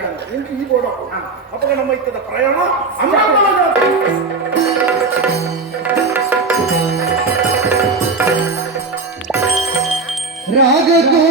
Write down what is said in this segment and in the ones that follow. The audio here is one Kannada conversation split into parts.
ಈ ಬೋರ್ಡ್ ಅಪಗ ನಮ್ಮ ಇತ್ತದ ಪ್ರಯಾಣ ರಾಗೋ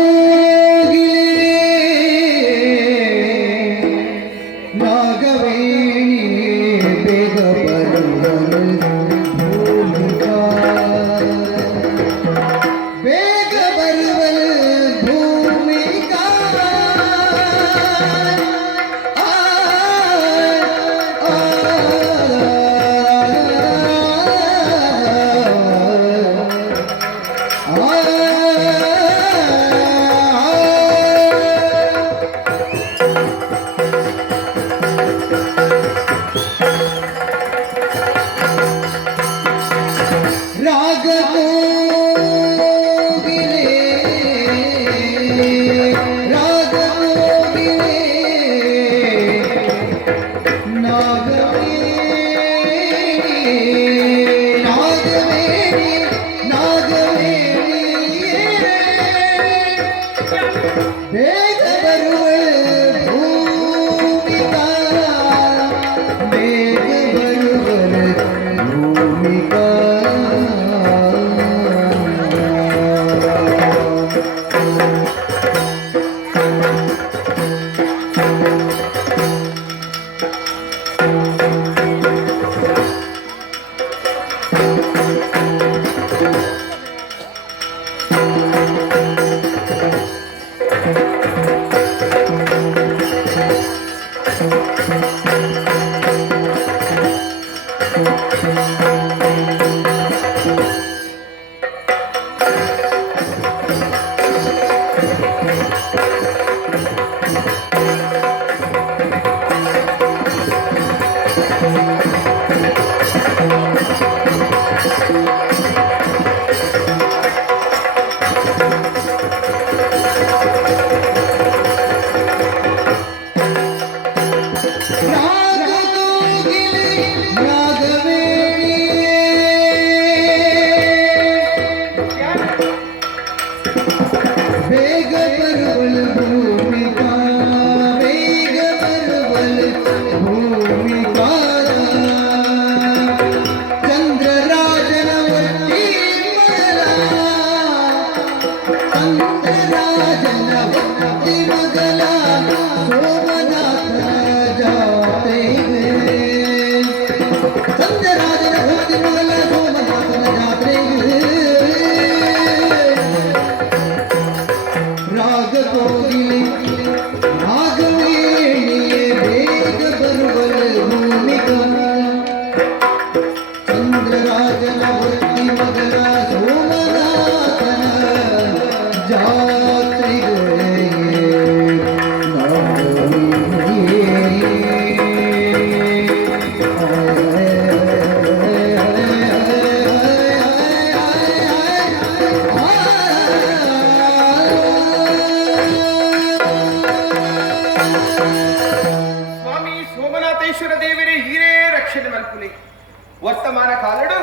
ವರ್ತಮಾನ ಕಾಲಡು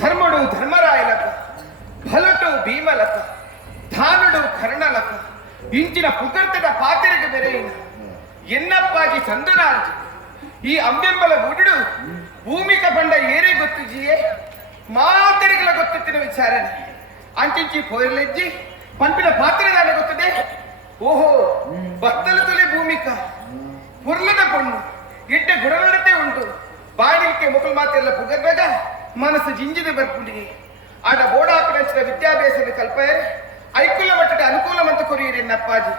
ಧರ್ಮಡು ಧರ್ಮರಾಯಲಕ ಭಲಟು ಭೀಮಲಕ ಧಾನುಡು ಕರ್ಣಲಕ ಇಂಚಿನ ಪುದರ್ತದ ಪಾತಿರಿಗೆ ಬೆರೆಯಿನ ಎನ್ನಪ್ಪಾಗಿ ಚಂದನಾರ್ಜ ಈ ಅಂಬೆಂಬಲ ಗುಡಿಡು ಭೂಮಿಕ ಬಂಡ ಏರೇ ಗೊತ್ತು ಜಿಯೇ ಮಾತರಿಗಳ ಗೊತ್ತಿನ ವಿಚಾರಣೆ ಅಂಚಿಂಚಿ ಪೋರ್ಲೆಜ್ಜಿ ಪಂಪಿನ ಪಾತ್ರೆದಾನ ಗೊತ್ತದೆ ಓಹೋ ಬತ್ತಲ ತುಲೆ ಭೂಮಿಕ ಪುರ್ಲದ ಪೊಣ್ಣು ಇಟ್ಟ ಗುಣನಡತೆ ಉಂಟು ಬಾಡಿಗೆ ಮುಕಲ್ ಮಾತೆಲ್ಲ ಪುಗರ್ಬೇಕ ಮನಸ್ಸು ಜಿಂಜಿದ ಬರ್ಪುಂಡಿಗೆ ಆಡ ಬೋಡಾಪಿನ ವಿದ್ಯಾಭ್ಯಾಸದ ಕಲ್ಪಯರೆ ಐಕುಲ ಮಟ್ಟದ ಅನುಕೂಲವಂತ ಕೊರಿಯರೆನ್ನಪ್ಪಾಜಿ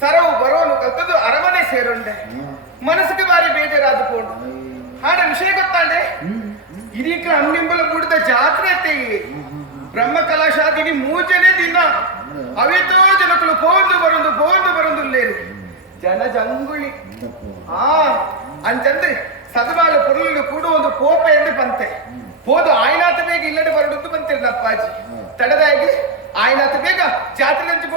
ಸರವು ಬರೋನು ಕಲ್ತದ್ದು ಅರಮನೆ ಸೇರೊಂಡೆ ಮನಸ್ಸಿಗೆ ಬಾರಿ ಬೇಜಾರಾದ ಪೋಂಡು ಆಡ ವಿಷಯ ಗೊತ್ತಾಂಡೆ ಇದೀಗ ಅಂಬಿಂಬಲ ಬುಡದ ಜಾತ್ರೆ ತೆಗಿ ಬ್ರಹ್ಮ ಕಲಾಶಾದಿನಿ ಮೂಜನೆ ದಿನ ಅವಿತೋ ಜನಕಲು ಬೋಂದು ಬರಂದು ಲೇರು ಜನ ಜಂಗುಳಿ ಅಂಚಂದ್ರೆ ಸದಬಾಲ ಪುರುಳು ಕೂಡ ಒಂದು ಕೋಪ ಎಂದು ಬಂತೆ ಹೋದು ಆಯ್ನಾಥ ಬೇಗ ಇಲ್ಲಡೆ ಬರಡುತ್ತು ಬಂತಿರ ಅಪ್ಪಾಜಿ ತಡದಾಗಿ ಆಯ್ನಾಥ ಬೇಗ ಜಾತ್ರೆ ಹಂಚಿ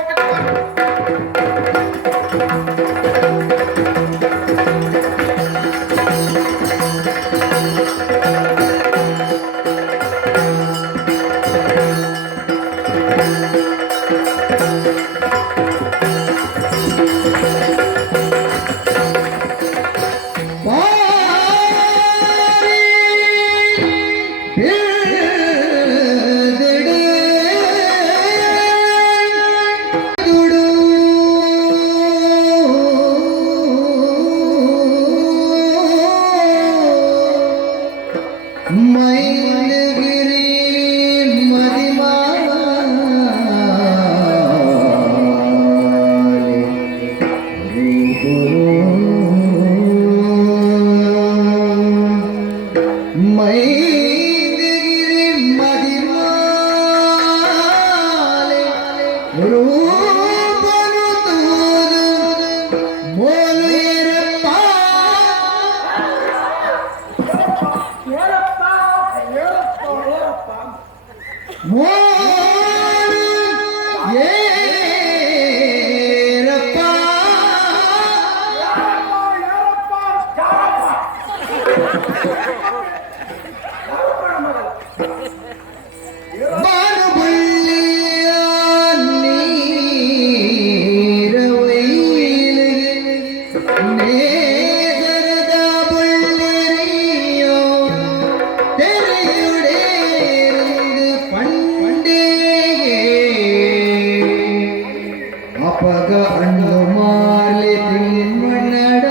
ಅಪಗ ಹಣ್ಣು ಮಾಲೆ ತಿಮ್ಮಣ್ಣಡ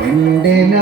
ಹಿಂಡಿನ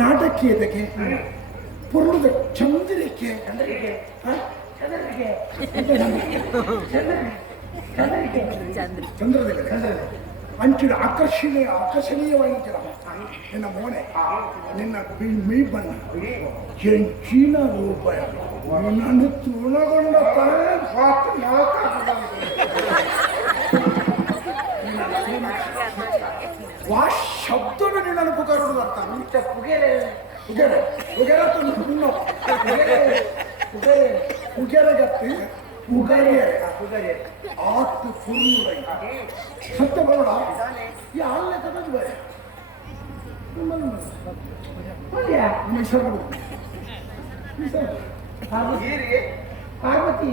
ನಾಟಕೀಯತೆಗೆ ಪುರುಳದ ಚಂದ್ರಿಕೆ ಚಂದ್ರದಿಗೆ ಅಂಚಿನ ಆಕರ್ಷಣೀಯವಾಗಿನ ನಿನ್ನ ಮೋನೆ ನಿನ್ನ ಮೀ ಬಣ್ಣ ಹೆಂಚಿನ ರೂಪ ನನ್ನನ್ನು ತೂಣಗೊಂಡ ವಾ ಶಬ್ದನು ನಿನ್ನನ್ನು ಪುಕಾರೋದು ಬರ್ತಾನೆ ಉಗೆರೆ ಉಗೆರೆಗತ್ತಿ ಉಗರಿಯರೆ ಆತ್ತು ಪುರುಳೈ ಸತ್ಯ ಬರೋಣ ಈ ಹಾಲನೆ ತಗೊಂಡು ಬರ ಪಾರ್ವತಿ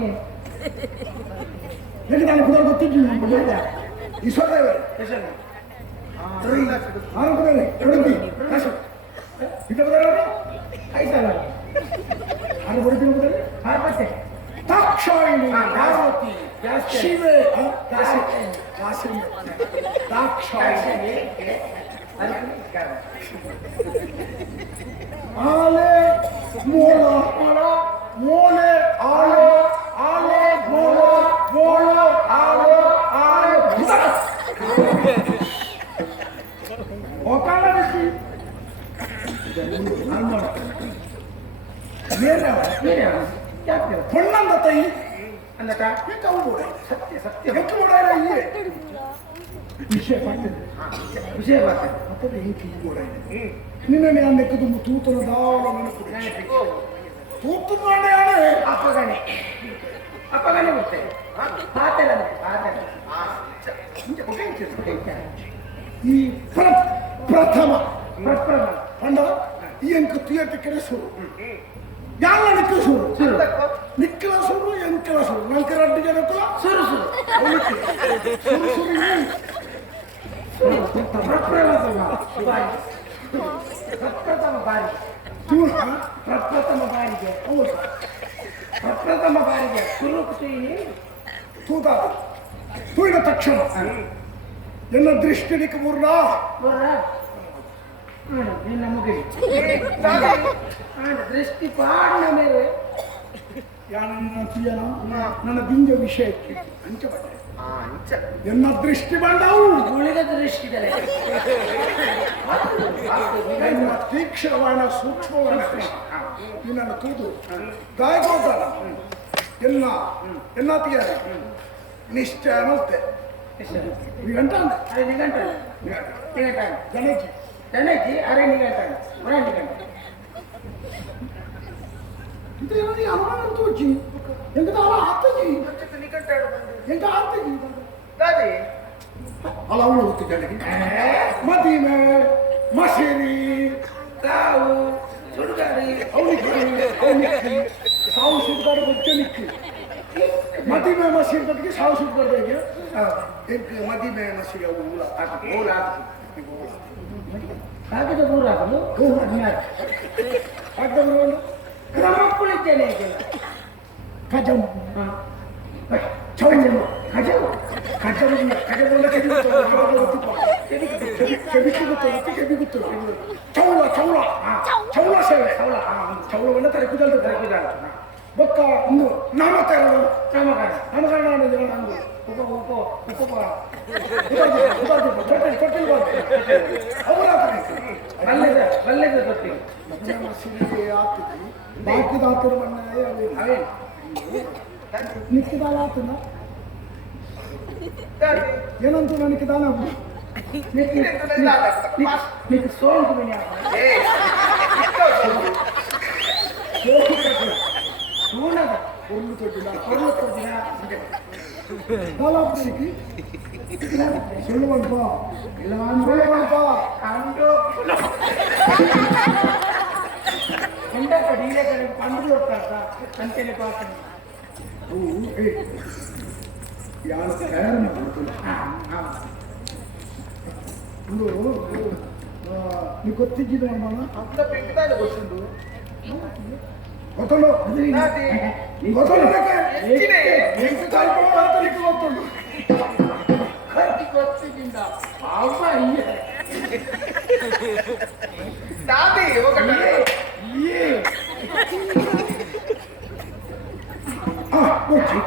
ಹೇಗೆ ನಾನು ಕೂಡ ಗೊತ್ತಿದ್ದೀನಿ ಈಶ್ವರ ದಾಕ್ಷಾಯಿಣಿ ಪಾರ್ವತಿ ಶಿವೆ ದಾಕ್ಷಾಯಿಣಿ ಆಲೆ ಮೋಳ ಮೋಳೆ ಆಲೆ ಆಲೆ ಮೋಳ ಮೋಳ ಆಲೆ ಆಲೆ ಒಕಾಲಕ್ಕೆ பொண்ணந்த தை அந்த கவுட சத்திய சத்திய வெக்கோட இல்ல ವಿಷಯ ಮತ್ತೆ ಹಿಂಗೆ ಕೂಡ ನಿನ್ನೆ ಅನ್ನಕ್ಕೆ ತುಂಬ ತೂತನ ದಾವಲ ನೆನಪು ತೂತು ಮಾಡಿ ಅಪ್ಪಗಣೆ ಬರ್ತೇವೆ ಈ ಪ್ರಥಮ ಪಂಡ ಈ ಅಂಕ ತುಯಕ್ಕೆ ಕೆಲಸರು ಯಾರ ನಿಕ್ಕಲ ನಿಕ್ಕಲ ಸುರು ಎಂಕಲ ಸುರು ನಂಕ ರಡ್ಡು ಜನಕ್ಕಲ ಸುರು ಪ್ರಪ್ರಥಮ ಬಾರಿಗೆ ಸುರು ತೂಯಿನ ತಕ್ಷಣ ಎನ್ನ ದೃಷ್ಟಿನಿಕ್ಕೆ ನಿನ್ನ ಮುಗಿ ದೃಷ್ಟಿ ಪಾಡಿನ ಮೇಲೆ ನನ್ನ ಬಿಂಜ ವಿಷಯಕ್ಕೆ ಹಂಚಬಟ್ಟೆ ಎನ್ನ ದೃಷ್ಟಿ ಬಂದವು ಉಳಿದ ದೃಷ್ಟಿಗಳೇ ತೀಕ್ಷ್ಣವಾದ ಸೂಕ್ಷ್ಮವಾದ ನಿನ್ನನ್ನು ತೂದು ಗಾಯಗೋದಲ್ಲ ಎನ್ನಾತಿಗೆ ನಿಶ್ಚಯ ಅನ್ನುತ್ತೆ ಜನಜಿ ಅರೆ ನಿಗಂಟಾನೆ ఇది అనుమానం తోచి ఎందుకు అలా ఆతది ఎంత ఆతది దాది అలా ఉన్నది కలిగి మదీమే మసిరి తావు సుడుగారి అవునికి సావు సుడుగారి వచ్చేనికి మదీమే మసిరి తోటి సావు సుడుగారి దగ్గర एक मदीमे मसिरि ऊला ಕಾಗದ ಊರಾಗಲು ಕ್ರಮ ಕುಳಿತೇನೆ ಕಜಂ ಚೌಂಜನು ಕಜಂ ಕಜಂ ಕಜಬೊಂಡ ಕೆಬಿಗುತ್ತು ಚೌಳ ಚೌಳ ಚೌಳ ಸೇವೆ ಚೌಳವನ್ನು ತರಕುದಲ್ಲ ಬೊಕ್ಕ ನಾಮಕರಣ ಏನಂತ ನನಗೆ ದಾನ నీకు సోంకు చూడదా పొర్లు కొట్టినా சொல்லுவான்பா డీలే పండుగ వస్తారా అంతేనే పాపం నీకు ಗೊತ್ತಿದ್ದಿದ್ದು ಅಣ್ಣ ಅಂತ ಬೆಟ್ಟದಾಗ ಗೊತ್ತಿದ್ದು ಗೊತ್ತುಂಡು ಗೊತ್ತಿದ್ದಿಂದ ಅಮ್ಮ ದಾದಿ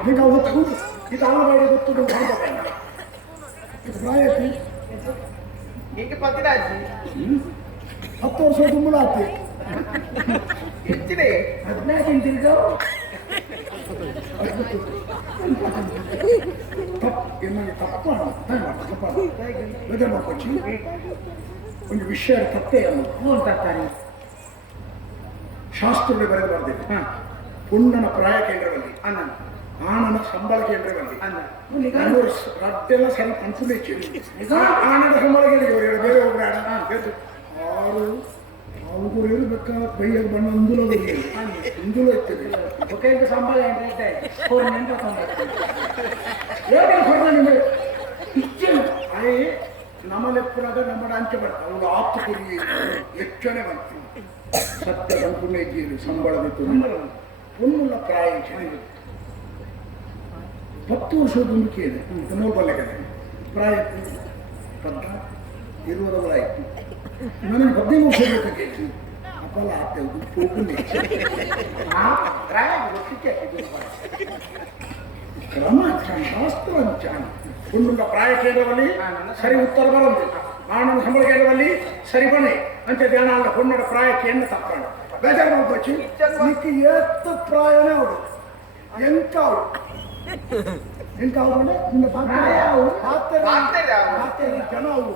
ಈಗ ಅವತ್ತು ಇದು ಆಲವಾಡಿ ಗೊತ್ತು ಪ್ರಾಯತಿ ಹೀಗೆ ಪತ್ತಿನ ಅಜ್ಜಿ 10 ವರ್ಷ ತುಂಬಲ ಆಗ್ತದೆ ಹೆಚ್ಚಿದೆ 15 ತಿರ್ಗ ತಪ್ಪು ಒಂದು ವಿಷಯ ತಪ್ಪೇ ತರ್ತಾರೆ ಶಾಸ್ತ್ರದಲ್ಲಿ ಬರೆದು ಬರ್ದೇವೆ ಹುಣ್ಣನ ಪ್ರಾಯ ಕೇಂದ್ರದಲ್ಲಿ ಆನನ ಸಂಬಳ ಕೇಂದ್ರದಲ್ಲಿ ರಟ್ಟೆಲ್ಲ ಸರಿ ಅನ್ಸುದೇ ಆನದ ಸಂಬಳ ಕೇಂದ್ರ ಬೇರೆ ಒಬ್ಬರ ಆರು ಅವ್ರು ಇರ್ಬೇಕಾ ಕೈಯಲ್ಲಿ ಬಣ್ಣ ಅಂದುಲ ಇರ್ತದೆ ಕೈಗೆ ಸಂಬಳ ನಮ್ಮಲೆಪ್ಪನಾಗ ನಮ್ಮ ಅಂಚೆ ಬರ್ತಾರೆ ಅವ್ರು ಆಪ್ತ ಕೊಡಿ ಹೆಚ್ಚನೆ ಬಂತು ಸತ್ಯ ಸಂಪೂರ್ಣ ಇದ್ದೀರಿ ಸಂಬಳದಿತ್ತು ಒಂದಲ್ಲ ಪ್ರಾಯ ಚೆನ್ನಾಗಿರುತ್ತೆ 10 ವರ್ಷದ ಕೇಳಿ ನೋಡ್ಬಲ್ಲೆ ಕಡೆ ಪ್ರಾಯ 20 ಆಯಿತು ನನಗೆ 15 ವರ್ಷ ಬೇಕಾಗಿ ಅಪ್ಪಲ್ಲ ಆಗ್ತೇವೆ ಕ್ರಮ ಶಾಸ್ತ್ರ ಒಂದುಂಡ ಪ್ರಾಯ ಕೇಂದ್ರದಲ್ಲಿ ಸರಿ ಉತ್ತರ ಬರಂತೆ ಆನಂದ ಸಂಬಳ ಕೇಂದ್ರದಲ್ಲಿ ಸರಿ ಬನ್ನಿ ಅಂತ ಧ್ಯಾನ ಅಲ್ಲ ಹೊನ್ನಡ ಪ್ರಾಯಕ್ಕೆ ಎಣ್ಣೆ ತಕ್ಕೊಂಡು ಬೇಜಾರು ಮಾಡ್ಕೊಚ್ಚಿ ನಿಕ್ಕೆ ಎತ್ತು ಪ್ರಾಯನೇ ಅವರು ಎಂತ ಅವರು ಎಂತ ಅವರು ಜನ ಅವರು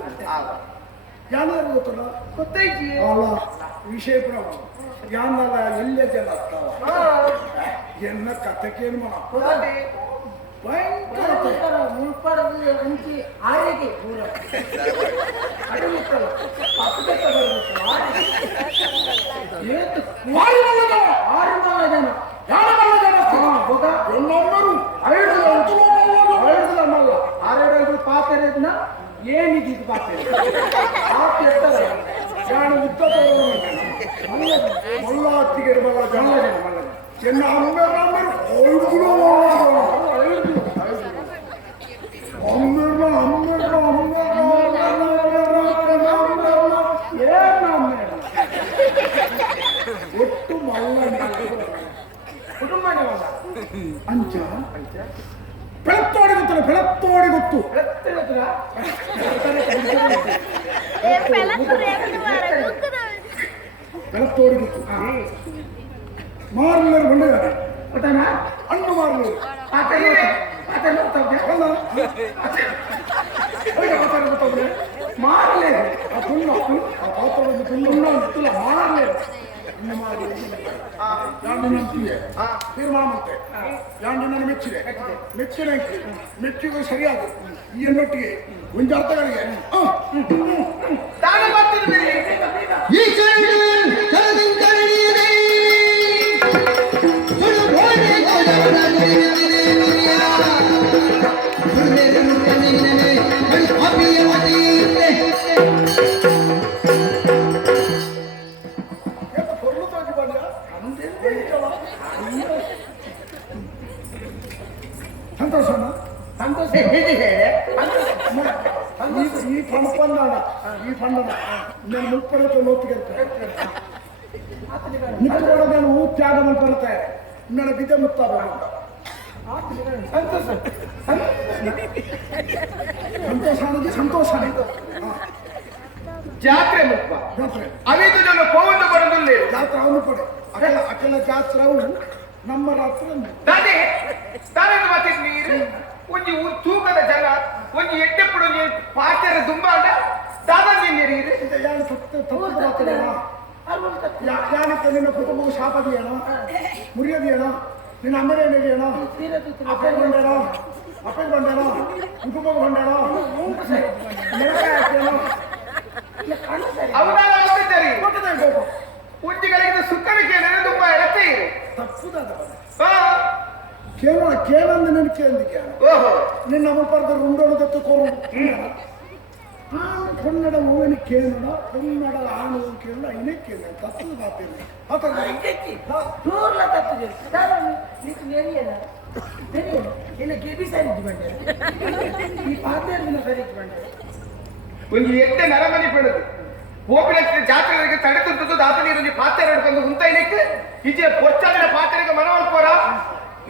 ಯಾರು ಗೊತ್ತಲ್ಲ ಗೊತ್ತೈತಿ ಅಲ್ಲ ವಿಷಯ ಯಾನಲ್ಲ ಎಲ್ಲೇ ಜನ ಆಗ್ತಾವ ಎನ್ನ ಕಥೆಕೇನು ಮಾಡ ಆರೆಗೆ ಪೂರ ಪಾತ್ರೆನ ಏನಿದ್ದು ಪಾತ್ರೆ ಉದ್ದ ಮಲ್ಲ ಹತ್ತಿಗೆ ಇರಬಲ್ಲ ಜನ ಚೆನ್ನ ಒಟ್ಟು ಮಲ್ಲ ಕುಟುಂಬನೇ ಅಂಚ ಬೆಳತ್ತೋಡಿ ಗೊತ್ತಲ್ಲ ಬೆಳತ್ತೋಡಿ ಗೊತ್ತು ಬೆಳತ್ತೋಡಿ ಗೊತ್ತು ಮಾರ್ಲರು ಬಂದಿದ್ದಾರೆ ಹಣ್ಣು ಮಾರ್ಲರು ಮಾರಲೇ ಮಾರಲೇ ತೀರ್ಮಾನ ಮತ್ತೆ ನನ್ನ ಮೆಚ್ಚಿದೆ ಮೆಚ್ಚಿಗೆ ಸರಿಯಾದ ಈ ಎನ್ನೊಟ್ಟಿಗೆ ಒಂದು ಅರ್ಥಗಳಿಗೆ ಸಂತೋಷನ ಸಂತೋಷ ಈ ಪಂಪನ್ನ ಈ ಪಂಡನ ನಾನು ಮುಪ್ಪರಕ್ಕೆ ನೋತಿಗೆ ಮುತ್ತುಗಳನ್ನು ತ್ಯಾಗ ಮಾಡ್ಕೊಳ್ತಾರೆ ನನ್ನ ಬಿದ್ದ ಮುತ್ತ ಸಂತೋಷ ಸಂತೋಷ ಸಂತೋಷ ಜಾತ್ರೆ ಮುಪ್ಪ ಜಾತ್ರೆ ಅವಿದು ಜನ ಪೌಂದು ಬರೋದಿಲ್ಲ ಜಾತ್ರೆ ಅವನು ಕೊಡು ಅಕ್ಕೆಲ್ಲ ಜಾತ್ರೆ ಅವನು ನಮ್ಮ ರಾತ್ರಿ ತಾನೇ ತಾನೇ ಮತ್ತೆ ನೀರು ಒಂಜಿ ತೂಕದ ಜನ ಒಂಜಿ ಎಡ್ಡೆಪ್ಪಡು ಒಂಜಿ ಪಾತ್ರೆ ದುಂಬಾಡ ದಾದ ನೀರು ಯಾರು ಯಾನಕ್ಕೆ ನಿನ್ನ ಕುಟುಂಬವು ಶಾಪದಿಯೇನೋ ಮುರಿಯದಿಯೇನೋ ನಿನ್ನ ಅಮ್ಮನೇನೇನೋ ಅಪ್ಪಗೆ ಬಂಡೇನೋ ಕುಟುಂಬಕ್ಕೆ ಬಂಡೇನೋ ಮೆಣಕಾಯಿ ಹಾಕ್ತೇನೋ ಅವನಾಗಿದ್ದಾರೆ ಉಂಜಿಗಳಿಗೆ ಸುಕ್ಕನ ಕೇಳಿದ್ರೆ ತುಂಬಾ ಎಳತೆ ತಪ್ಪುದಾದ ಕೇಳಂದು ನಿನ್ನ ಕೇಳಿದ್ದೆ ನಿನ್ನ ಅಮ್ಮಪರದ ರುಂಡೋಳದತ್ತು ಕೋರು ಕನ್ನಡ ಹೂವಿನ ಕೇಳೋಣ ಕನ್ನಡ ಆಣು ಕೇಳೋಣ ಇನ್ನೇ ಕೇಳ ತಪ್ಪು ಮಾತೇನೆ ಒಂದು ಎಟ್ಟೆ ನರಮನೆ ಪಡೆದು ಓಪಿನ ಜಾತ್ರೆಗಳಿಗೆ ತಡೆದು ದಾತ ನೀರು ಪಾತ್ರೆ ಹಿಡ್ಕೊಂಡು ಉಂತೈನಕ್ಕೆ ಈಜೆ ಪೊಚ್ಚಾದಿನ ಪಾತ್ರೆಗೆ ಮನವಲ್ಪೋರ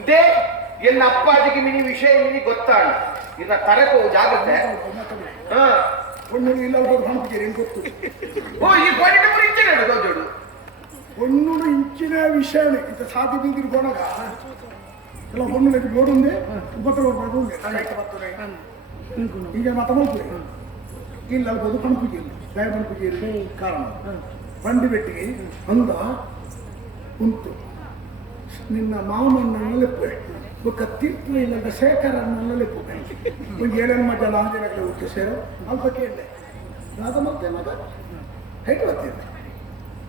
ಇದೇ ಎನ್ನ ಅಪ್ಪಾಜಿಗೆ ಮಿನಿ ವಿಷಯ ಮಿನಿ ಗೊತ್ತಾಳು ಇದನ್ನ ತರಕು ಜಾಗ್ರತೆ ಹೊನ್ನೂರು ಇಲ್ಲ ಹಂಪಿಗೆ ಏನು ಗೊತ್ತು ಓ ಈ ಕೋರಿಕೆ ಇಂಚಿನ ಜೋಡು ಹೊನ್ನೂರು ಇಂಚಿನ ವಿಷಯನೇ ಇಂಥ ಸಾಧಿ ಬೀದಿರು ಹೋದಾಗ ಎಲ್ಲ ಹೊನ್ನೂರು ನೋಡುಂದೆ ಉಪದ್ರ ಬರ್ತದೆ ಈಗ ಮಾತ ಮಲ್ಪುರಿ ಇಲ್ಲ ಅಲ್ಬೋದು ಪಣಪುಗೆ ದಯ ಪಣಪುಗೆ ಕಾರಣ ಬಂಡಿ ಬೆಟ್ಟಿಗೆ ಅಂದ ಉಂಟು ನಿನ್ನ ಮಾಮಣ್ಣನಲ್ಲಿಪ್ಪೆ ఒక తీర్పు ఇలాగ సేకరణలో ఏడెనిమిది మధ్య నాలుగు వచ్చేసారు అల్పకి వెళ్ళే రాధమల్తే మాట హైట్ వచ్చింది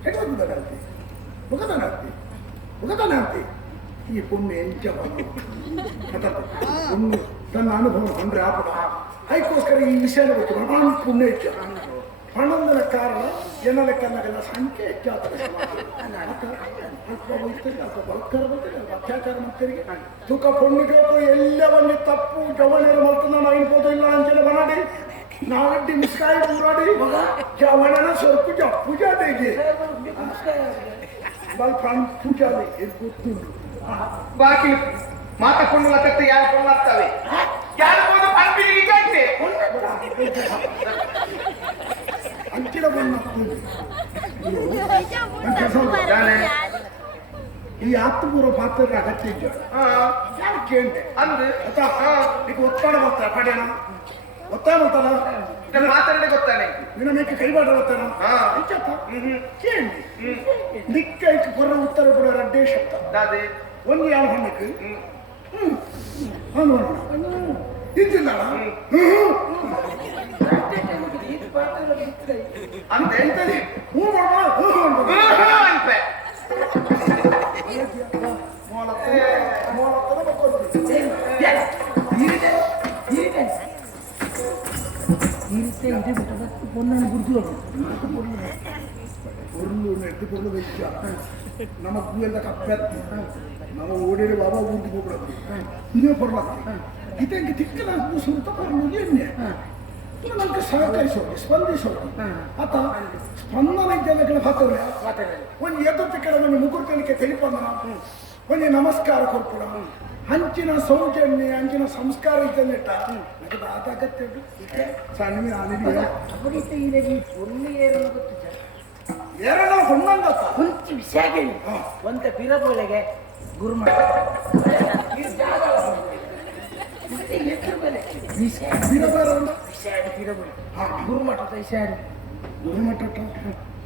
హైట్ వద్దు నడిపి ఒకదా నడిపి ఈ పుణ్య ಎಂಚ పుణ్య ತನ್ನ ಅನುಭವ ಅಂದ್ರೆ ಆಪದ ಅದಕ್ಕೋಸ್ಕರ ಈ ವಿಷಯನ ಗೊತ್ತು ನಾನು ಪುಣ್ಯ ಹೆಚ್ಚು ಹಣದ ಕಾರಣ ಜನರ ಕನ್ನಗೆಲ್ಲ ಸಂಖ್ಯೆ ಹೆಚ್ಚಾಗ್ತದೆ ಬಲಾತ್ಕಾರ ಬರ್ತಾರೆ ಅತ್ಯಾಚಾರ ಮಾಡ್ತೀರಿಗೆ ತೂಕ ಪುಣ್ಯಕ್ಕೆ ಎಲ್ಲವನ್ನೇ ತಪ್ಪು ಜವಣರು ಮಾಡ್ತಾನೆ ನಾನು ಅನ್ಬೋದು ಇಲ್ಲ ಅಂಚೆಲ್ಲ ಬನಾಡಿ ನಾಗಡ್ಡಿ ಮಿಸ್ಕಾಯಿ ಪೂರಾಡಿ ಜವಣನ ಸ್ವಲ್ಪ ಪೂಜಾ ದೇಗಿ ಬಲ್ ಪ್ರಾಣ ಪೂಜಾ ಇದು ಗೊತ್ತುಂಟು ಬಾಕಿ ಮಾತಕೊಂಡು ಲಕ್ಕತ್ತೆ ಯಾರು ಕೊಳ್ಳಾಗ್ತವೆ ಯಾರು ಹೋದ ಪಂಪಿಗೆ ಅಂತೆ ಅಂಚಿನ ಬಣ್ಣ ಈ ಆತ್ಮಪೂರ್ವ ಪಾತ್ರದ ಅಗತ್ಯ ಇದ್ದ ಕೇಂಡೆ ಅಂದ್ರೆ ಈಗ ಒತ್ತಡ ಬರ್ತಾರೆ ಪಡೆಯಣ ಒತ್ತಾಯ ಬರ್ತಾನ ಮಾತಾಡದೆ ಗೊತ್ತಾನೆ ನಿನ್ನ ಮೇಕೆ ಕೈಬಾಟ ಬರ್ತಾನ ಕೇಂಡಿ ನಿಕ್ಕ ಕೊರ ಉತ್ತರ ಕೊಡೋ ರಡ್ಡೇ ಶಬ್ದ ದಾದೆ ಒಂದು ಯಾವ ಹಣ್ಣಕ್ಕೆ ಇಂಚಿಲ್ಲ ಅಂತ ಎಂತದಿ ಹೂ ಮಾಡುವ ಅಂತೆ பொண்ணு எடுத்து பொண்ணு வச்சா நமக்கு எந்த கப்பத்தி நம்ம ஓடிடு பாபா ஊட்டி கூப்பிடாது இதே பொருளாக ಇದಕ್ಕೆ ದಿಕ್ಕಲ ಸುತ್ತ ಎಣ್ಣೆ ನಮಗೆ ಸಹಕರಿಸೋದು ಸ್ಪಂದಿಸೋದು ಆತ ಸ್ಪಂದನ ಜನಗಳ ಹಾಕೋಲ್ಲ ಒಂದು ಎದುರು ಕೆಲವೊಂದು ಮುಗುರ್ತಲಿಕ್ಕೆ ತಿಳಿಪಂದನ ಒಂದು ನಮಸ್ಕಾರ ಕೊಡ್ಕೊಳ ಹಂಚಿನ ಸೌಜನ್ಯ ಹಂಚಿನ ಸಂಸ್ಕಾರ ಇದ್ದನ್ನಿಟ್ಟ ನನಗೆ ಆತ ಅಗತ್ಯ ಸಣ್ಣ ಏರಳ ಹೊನ್ನಂಗ ಹುಂಚಿ ವಿಷಯ ಒಂದ ಪಿರಬೋಲೆಗೆ ಗುರುಮಠ ಗುರುಮಠದ ವಿಷಯ ಗುರುಮಠ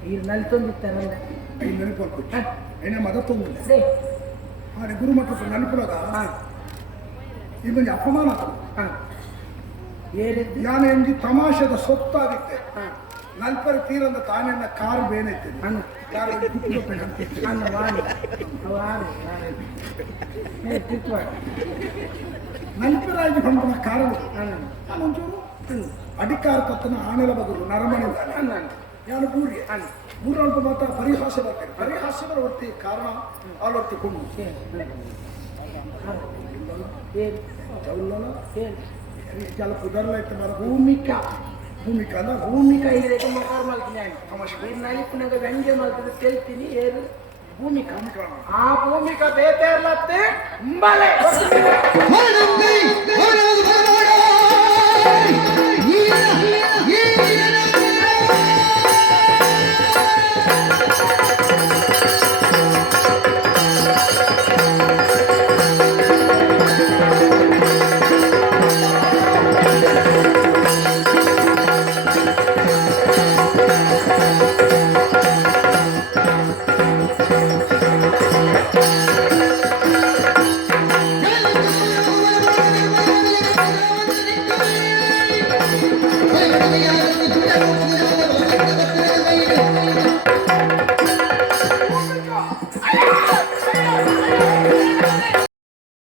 ಈ ನಲ್ಲಿ ತಂದಿತ್ತಾನಲ್ಲ ಐದು ನೆನಪು ಏನೇ ಮದ ತೊಂದಿಲ್ಲ ಹಾಗೆ ಗುರುಮಠದ ನೆನಪಿದಾಗ ಈ ಮಂದಿ ಅಪಮಾನ ನಾನು ಎಂಜಿ ತಮಾಷೆದ ಸೊತ್ತಾಗಿತ್ತೆ ನಲ್ಪರಿ ತೀರಂದ ತಾನೆನ್ನ ಕಾರು ಬೇನೈತೆ ಕಾರು ನಲ್ಪರಾಗಿ ಬಂದ ಕಾರಣ ನಾನೊಂಚೂರು ಅಧಿಕಾರ ತತ್ತನ ಆನೆಲ ಬದಲು ನರಮಣಿ ನಾನು ಬೂರಿ ಮೂರಲ್ಪ ಮಾತ್ರ ಪರಿಹಾಸ ಬರ್ತೇನೆ ಪರಿಹಾಸದ ವರ್ತಿ ಕಾರಣ ಆಲೋರ್ತಿ ಕೊಂಡು ಜಲ ಪುದರ್ಲ ಇತ್ತು ಮರ ಭೂಮಿಕಾ ಭೂಮಿಕಾ ಅಲ್ಲ ಭೂಮಿಕಾ ಇದೆ ಮಕಾರ ಮಾಡ್ತೀನಿ ನಲಿಪಿನಾಗ ವ್ಯಂಗ್ಯ ಮಾಡ್ತದೆ ಕೇಳ್ತೀನಿ ಏರು ಭೂಮಿಕಾ ಆ ಭೂಮಿಕಾ ಬೇತೆ ಇರ್ಲತ್ತೆ ಮಳೆ